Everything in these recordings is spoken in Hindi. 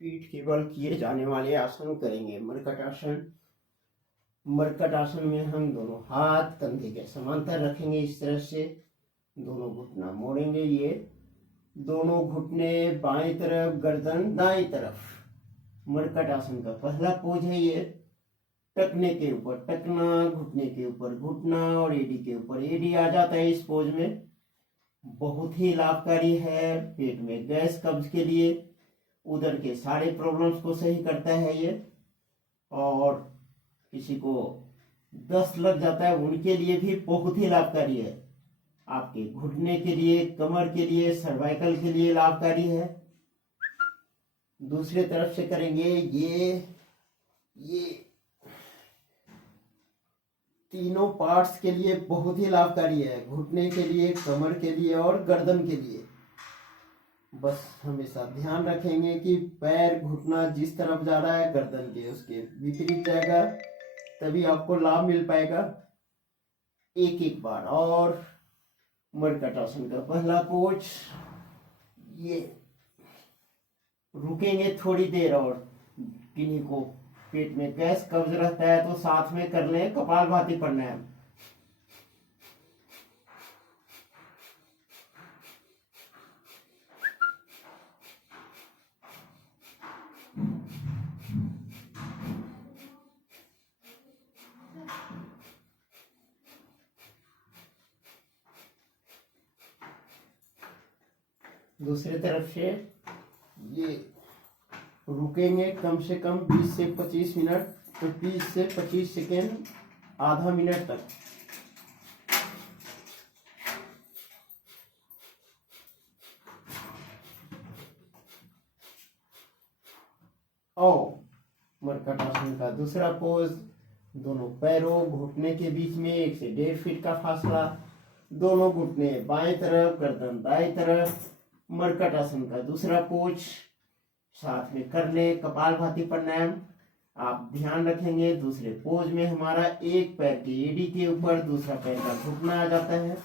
पीठ के बल किए जाने वाले आसन करेंगे। मरकट आसन। मरकट आसन में हम दोनों हाथ कंधे के समांतर रखेंगे। इस तरह से दोनों घुटना मोड़ेंगे। ये दोनों घुटने बाएं तरफ, गर्दन दाएं तरफ। मरकट आसन का पहला पोज है ये। टखने के ऊपर टखना, घुटने के ऊपर घुटना और एडी के ऊपर एडी आ जाता है इस पोज में। बहुत ही लाभकारी है पेट में गैस कब्ज के लिए। उदर के सारे प्रॉब्लम्स को सही करता है ये। और किसी को दस्त लग जाता है उनके लिए भी बहुत ही लाभकारी है। आपके घुटने के लिए, कमर के लिए, सर्वाइकल के लिए लाभकारी है। दूसरे तरफ से करेंगे। ये तीनों पार्ट्स के लिए बहुत ही लाभकारी है। घुटने के लिए, कमर के लिए और गर्दन के लिए। बस हमेशा ध्यान रखेंगे कि पैर, घुटना जिस तरफ जा रहा है गर्दन के उसके विपरीत जाएगा, तभी आपको लाभ मिल पाएगा। एक एक बार और। मरकट आसन का पहला पोज। ये रुकेंगे थोड़ी देर और किन्हीं को पेट में गैस कब्ज रहता है तो साथ में कर लें कपालभाति प्राणायाम। दूसरी तरफ से ये रुकेंगे कम से कम 20 से 25 मिनट, तो 20 से 25 सेकेंड, आधा मिनट तक। और मरकट आसन का दूसरा पोज। दोनों पैरों, घुटने के बीच में 1 से 1.5 फीट का फासला। दोनों घुटने बाएं तरफ, गर्दन दाएं तरफ। मरकट आसन का दूसरा पोज। साथ में कर ले कपालभाति प्राणायाम। आप ध्यान रखेंगे दूसरे पोज में हमारा एक पैर की एडी के ऊपर दूसरा पैर का घुटना आ जाता है।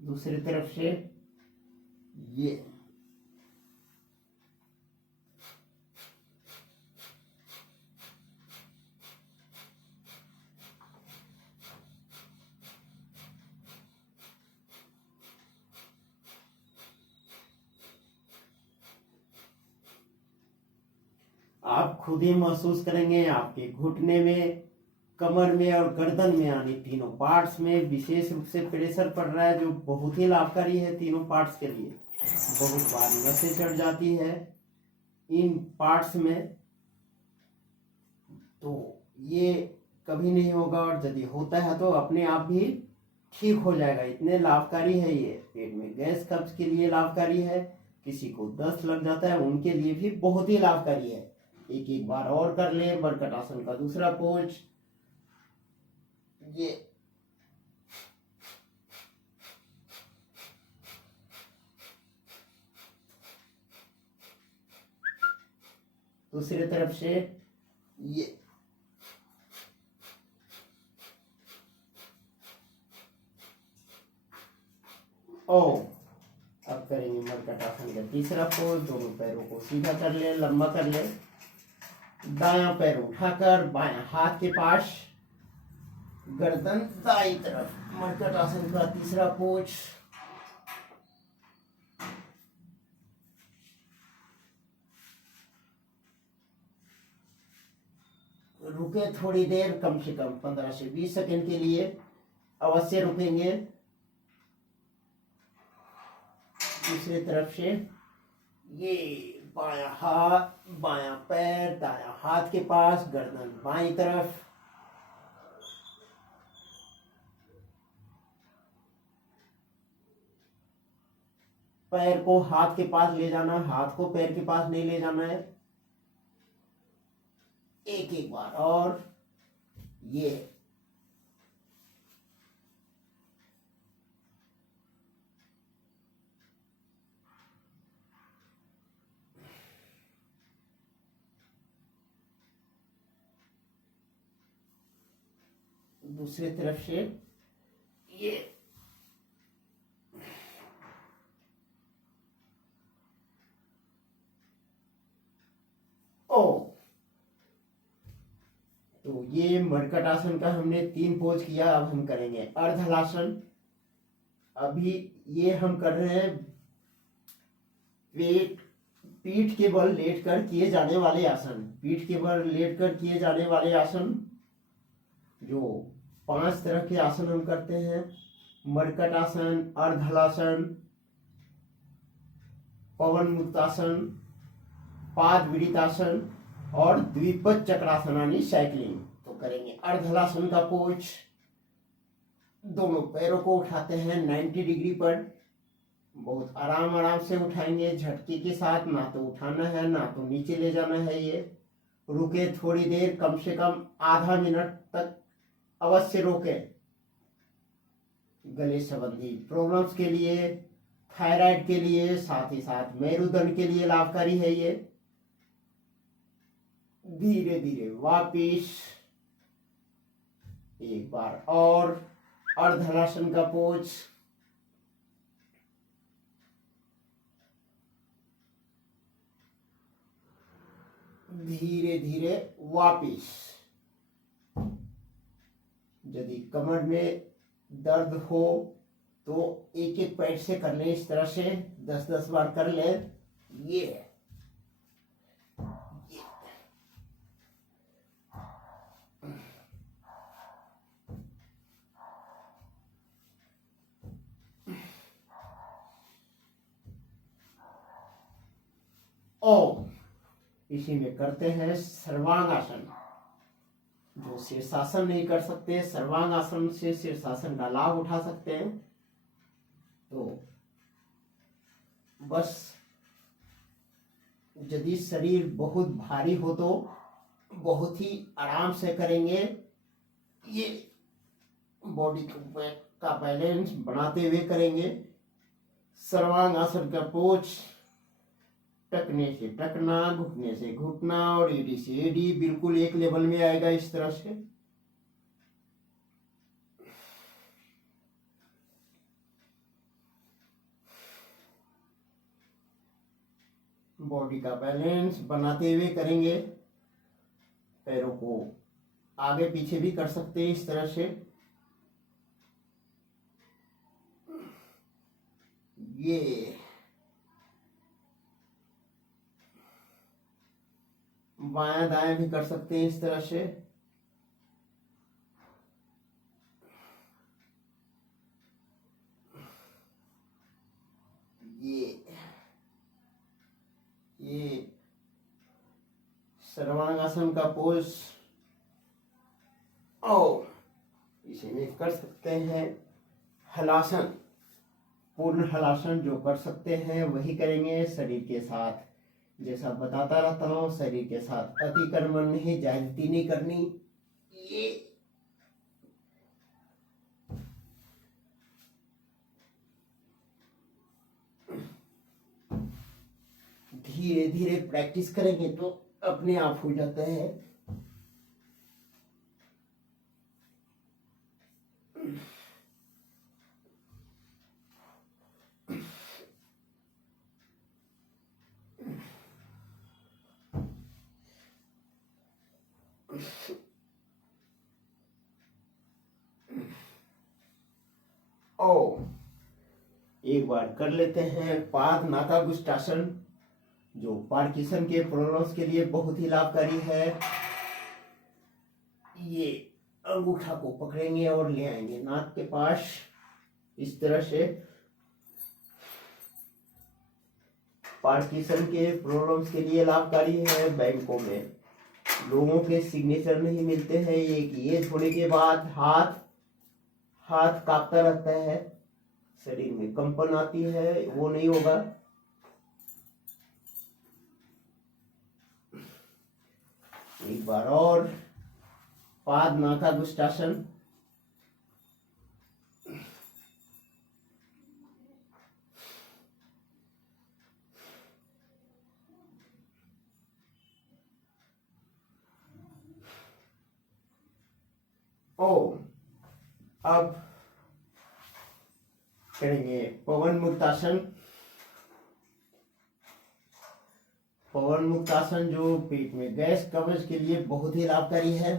दूसरी तरफ से ये आप खुद ही महसूस करेंगे आपके घुटने में, कमर में और गर्दन में, यानी तीनों पार्ट्स में विशेष रूप से प्रेशर पड़ रहा है, जो बहुत ही लाभकारी है तीनों पार्ट्स के लिए। बहुत बार नसें चढ़ जाती है इन पार्ट्स में, तो ये कभी नहीं होगा, और यदि होता है तो अपने आप भी ठीक हो जाएगा। इतने लाभकारी है ये। पेट में गैस कब्ज के लिए लाभकारी है। किसी को दस्त लग जाता है उनके लिए भी बहुत ही लाभकारी है। एक एक बार और कर ले। मरकट आसन का दूसरा पोज। ये दूसरी तरफ से ये ओ। अब करेंगे मरकट आसन का तीसरा पोज। दोनों पैरों को सीधा कर ले, लंबा कर ले। दायां पैर उठाकर बायां हाथ के पास, गर्दन दाईं तरफ। मरकट आसन का तीसरा पोज। रुके थोड़ी देर, कम से कम 15 से 20 सेकेंड के लिए अवश्य रुकेंगे। दूसरी तरफ से ये बायां हाथ, बायां पैर दायां हाथ के पास, गर्दन बाईं तरफ। पैर को हाथ के पास ले जाना, हाथ को पैर के पास नहीं ले जाना है। एक एक बार और। ये दूसरी तरफ से ये ओ। तो ये मरकट आसन का हमने 3 पोज किया। अब हम करेंगे अर्धहलासन। अभी ये हम कर रहे हैं पेट पीठ के बल लेटकर किए जाने वाले आसन। पीठ के बल लेटकर किए जाने वाले आसन, जो 5 तरह के आसन हम करते हैं: मरकट आसन, अर्धहलासन, पवन मुक्तासन, पाद विदितासन और द्विपद चक्रासन यानी साइकिलिंग। तो करेंगे अर्धहलासन का पोज। दोनों पैरों को उठाते हैं 90 डिग्री पर। बहुत आराम आराम से उठाएंगे, झटके के साथ। ना तो उठाना है ना तो नीचे ले जाना है। ये रुके थोड़ी देर, कम से कम आधा मिनट तक अवश्य रोके। गले संबंधी प्रॉब्लम्स के लिए, थायराइड के लिए, साथ ही साथ मेरुदंड के लिए लाभकारी है ये। धीरे धीरे वापिस एक बार और अर्धहलासन का पोज। धीरे धीरे वापिस। यदि कमर में दर्द हो तो एक एक पैर से कर ले। इस तरह से 10-10 बार कर ले। ये ओ। इसी में करते हैं सर्वांगासन। जो शीर्षासन नहीं कर सकते, सर्वांगासन से शीर्षासन का लाभ उठा सकते हैं। तो बस यदि शरीर बहुत भारी हो तो बहुत ही आराम से करेंगे। ये बॉडी का बैलेंस बनाते हुए करेंगे। सर्वांगासन का पोज। टकने से टकना, घुटने से घुटना और एडी से एडी बिल्कुल एक लेवल में आएगा। इस तरह से बॉडी का बैलेंस बनाते हुए करेंगे। पैरों को आगे पीछे भी कर सकते हैं इस तरह से। ये बायां दायां भी कर सकते हैं इस तरह से। ये सर्वांगासन का पोज। और इसे में कर सकते हैं हलासन। पूर्ण हलासन जो कर सकते हैं वही करेंगे शरीर के साथ। जैसा बताता रहता हूँ, शरीर के साथ अतिक्रमण नहीं, ज्यादती नहीं करनी। ये धीरे धीरे प्रैक्टिस करेंगे तो अपने आप हो जाता है। ओ, एक बार कर लेते हैं पाद नाकागुस्टासन, जो पार्किंसन के प्रॉब्लम्स के लिए बहुत ही लाभकारी है। ये अंगूठा को पकड़ेंगे और ले आएंगे नाक के पास इस तरह से। पार्किंसन के प्रॉब्लम्स के लिए लाभकारी है। बैंकों में लोगों के सिग्नेचर नहीं मिलते हैं। एक एज होने के बाद हाथ कांपता रहता है, शरीर में कंपन आती है, वो नहीं होगा। एक बार और पाद नाकागुस्टासन। ओ, अब करेंगे पवन मुक्तासन। पवन मुक्तासन जो पेट में गैस कब्ज के लिए बहुत ही लाभकारी है।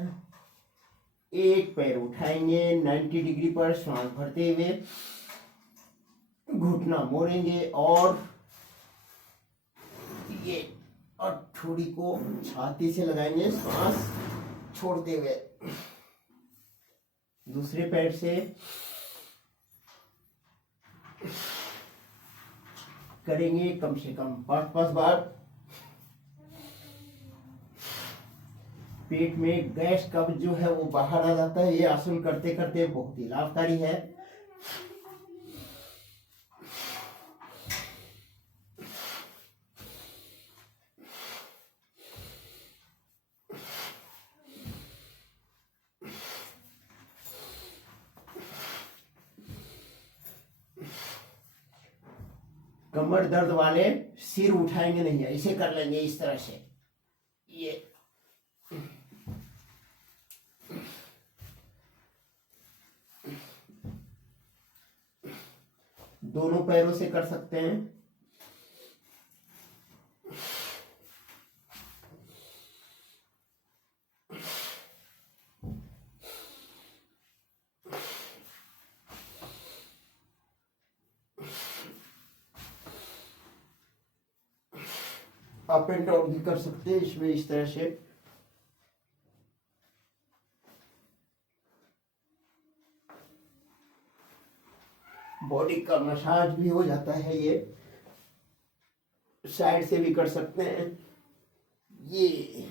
एक पैर उठाएंगे 90 डिग्री पर श्वास भरते हुए, घुटना मोड़ेंगे और ये हथौड़ी को छाती से लगाएंगे श्वास छोड़ते हुए। दूसरे पैर से करेंगे कम से कम 5 बार। पेट में गैस कब्ज जो है वो बाहर आ जाता है। ये आसन करते करते बहुत ही लाभकारी है। कमर दर्द वाले सिर उठाएंगे नहीं, ऐसे कर लेंगे इस तरह से। ये दोनों पैरों से कर सकते हैं। अप एंड डाउन भी कर सकते हैं इसमें इस तरह से। बॉडी का मसाज भी हो जाता है। ये साइड से भी कर सकते हैं। ये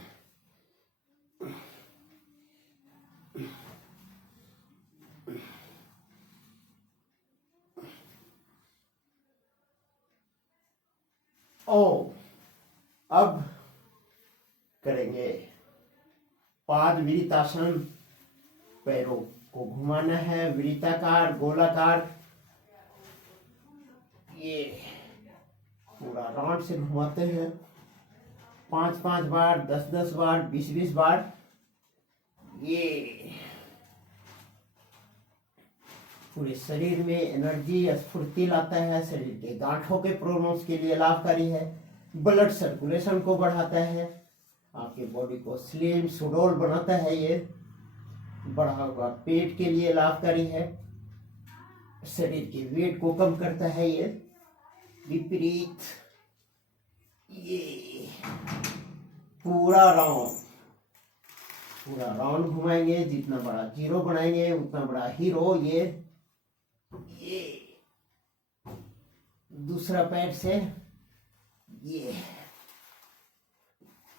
ओ अब करेंगे पाद विरितासन। पैरों को घुमाना है वृत्ताकार गोलाकार। ये पूरा राउंड से घुमाते हैं 5 बार, 10 बार, 20 बार। ये पूरे शरीर में एनर्जी स्फूर्ति लाता है। शरीर के गांठों के प्रॉब्लम्स के लिए लाभकारी है। ब्लड सर्कुलेशन को बढ़ाता है। आपके बॉडी को स्लिम सुडौल बनाता है। ये बढ़ा हुआ पेट के लिए लाभकारी है। शरीर के वेट को कम करता है। ये विपरीत ये पूरा राउंड घुमाएंगे। जितना बड़ा जीरो बनाएंगे उतना बड़ा हीरो। ये दूसरा पैर से ये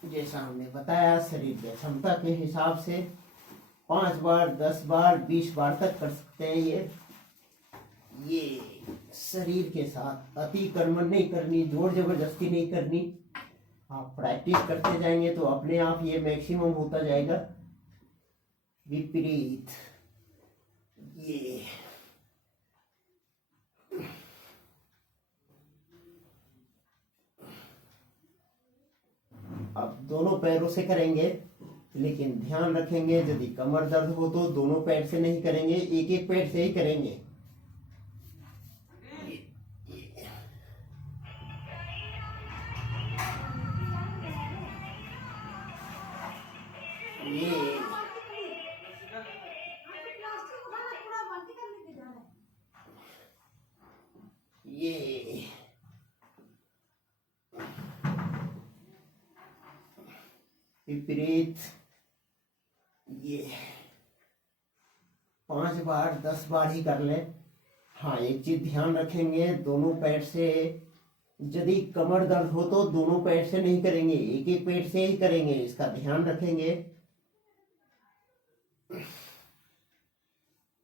जैसा हमने बताया शरीर की क्षमता के हिसाब से 5 बार, 10 बार, 20 बार तक कर सकते हैं। ये शरीर के साथ अतिक्रमण नहीं करनी, जोर जबरदस्ती नहीं करनी। आप प्रैक्टिस करते जाएंगे तो अपने आप ये मैक्सिमम होता जाएगा। विपरीत ये अब दोनों पैरों से करेंगे, लेकिन ध्यान रखेंगे यदि कमर दर्द हो तो दोनों पैर से नहीं करेंगे, एक एक पैर से ही करेंगे। ये विपरीत ये 5 बार, 10 बार ही कर ले। हाँ, एक चीज ध्यान रखेंगे, दोनों पैर से यदि कमर दर्द हो तो दोनों पैर से नहीं करेंगे, एक एक पैर से ही करेंगे। इसका ध्यान रखेंगे।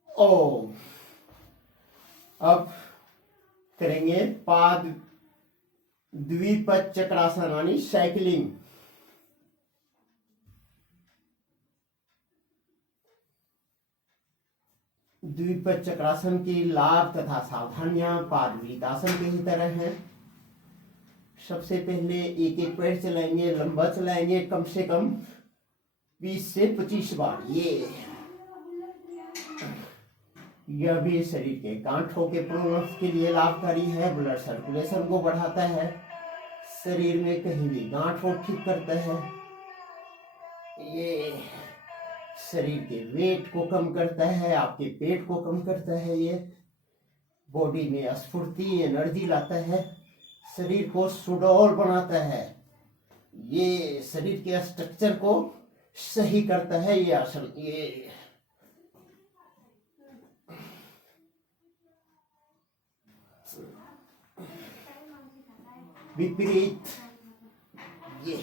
ओ अब करेंगे पाद द्विपद चक्रासन यानी साइकिलिंग। द्विपद चक्रासन की लाभ तथा सावधानियां पाद विरितासन के ही तरह हैं। सबसे पहले एक एक पैर चलाएंगे, लंबा चलाएंगे, कम से कम 20 से 25 बार। ये यह भी शरीर के गांठों के प्रॉब्लम्स के लिए लाभकारी है, ब्लड सर्कुलेशन को बढ़ाता है, शरीर में कहीं भी गांठ हो ठीक करता है, ये शरीर के वेट को कम करता है, आपके पेट को कम करता है, ये बॉडी में स्फूर्ति एनर्जी लाता है, शरीर को सुडौल बनाता है, ये शरीर के स्ट्रक्चर को सही करता है ये आसन। ये विपरीत, ये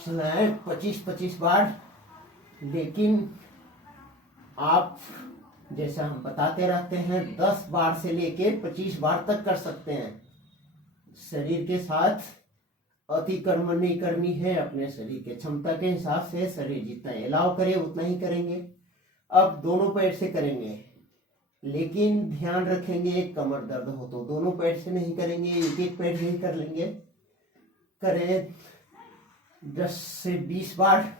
सुनाए 25-25 बार, लेकिन आप जैसा हम बताते रहते हैं 10 बार से लेके 25 बार तक कर सकते हैं। शरीर के साथ अति कर्म नहीं करनी है, अपने शरीर के क्षमता के हिसाब से शरीर जितना अलाउ करे उतना ही करेंगे। अब दोनों पैर से करेंगे, लेकिन ध्यान रखेंगे कमर दर्द हो तो दोनों पैर से नहीं करेंगे, एक एक पैर से ही कर लेंगे। करें 10 से 20 बार।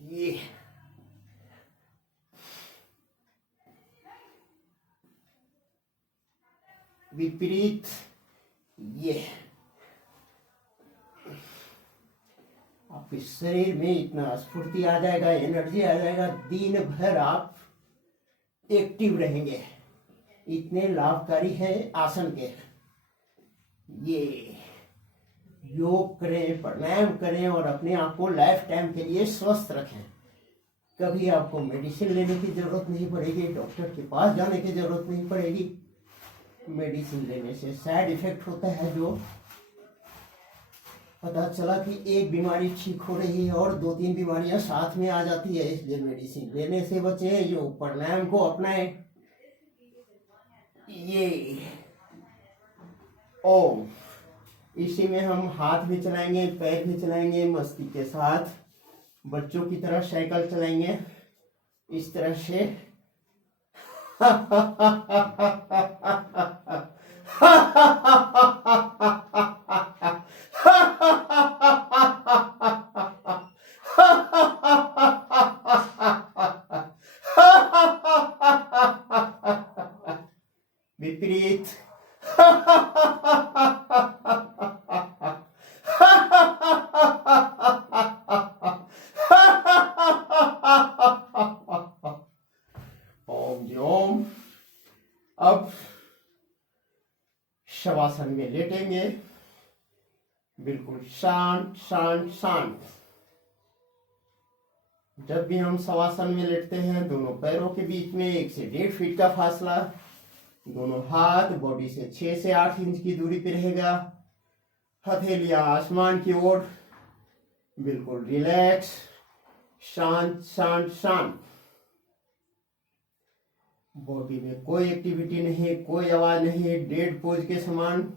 ये विपरीत, ये आपके शरीर में इतना स्फूर्ति आ जाएगा, एनर्जी आ जाएगा, दिन भर आप एक्टिव रहेंगे, इतने लाभकारी है आसन के। ये योग करें, प्राणायाम करें और अपने आप को लाइफ टाइम के लिए स्वस्थ रखें। कभी आपको मेडिसिन लेने की जरूरत नहीं पड़ेगी, डॉक्टर के पास जाने की जरूरत नहीं पड़ेगी। मेडिसिन लेने से साइड इफेक्ट होता है, जो पता चला कि एक बीमारी ठीक हो रही है और 2-3 बीमारियां साथ में आ जाती है, इसलिए मेडिसिन लेने से बचे। योग प्राणायाम को अपनाएं। ये ओम, इसी में हम हाथ भी चलाएंगे, पैर भी चलाएंगे, मस्ती के साथ बच्चों की तरह साइकिल चलाएंगे इस तरह से। विपरीत। ओम जी ओम। अब शवासन में लेटेंगे, बिल्कुल शांत शांत शांत। जब भी हम शवासन में लेटते हैं, दोनों पैरों के बीच में 1 से 1.5 फीट का फासला, दोनों हाथ बॉडी से 6 से 8 इंच की दूरी पे रहेगा, हथेलियां आसमान की ओर, बिल्कुल रिलैक्स, शांत शांत शांत। बॉडी में कोई एक्टिविटी नहीं, कोई आवाज नहीं, डेड पोज के समान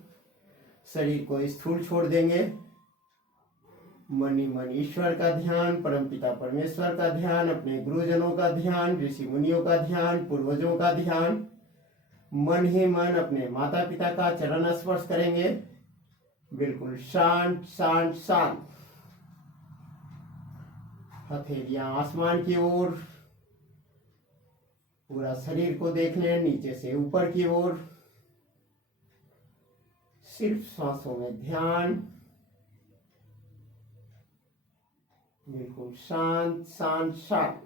शरीर को स्थूल छोड़ देंगे। मन ही मन ईश्वर का ध्यान, परमपिता परमेश्वर का ध्यान, अपने गुरुजनों का ध्यान, ऋषि मुनियों का ध्यान, पूर्वजों का ध्यान। मन ही मन अपने माता पिता का चरण स्पर्श करेंगे, बिल्कुल शांत शांत शांत। हथेलियां आसमान की ओर, पूरा शरीर को देख लें नीचे से ऊपर की ओर, सिर्फ सांसों में ध्यान, बिल्कुल शांत शांत शांत।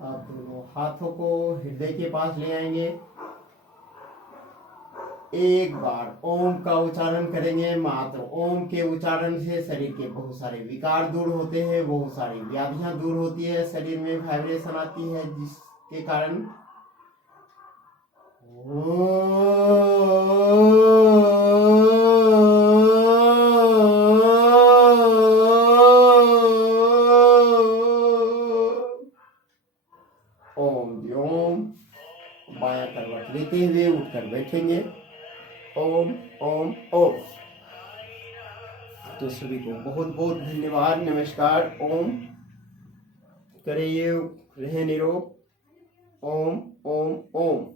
आप दोनों हाथों को हृदय के पास ले आएंगे, एक बार ओम का उच्चारण करेंगे। मात्र ओम के उच्चारण से शरीर के बहुत सारे विकार दूर होते हैं, बहुत सारी व्याधियां दूर होती है, शरीर में वाइब्रेशन आती है, जिसके कारण ओम जी ओम। बायां करवट लेते हुए उठकर बैठेंगे। ओम ओम ओम। तो सभी को बहुत बहुत धन्यवाद, नमस्कार। ओम। करिए, रहे निरोग। ओम ओम ओम।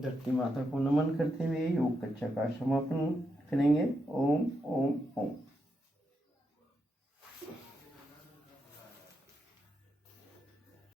धरती माता को नमन करते हुए योग कक्षा का समापन करेंगे। ओम ओम ओम।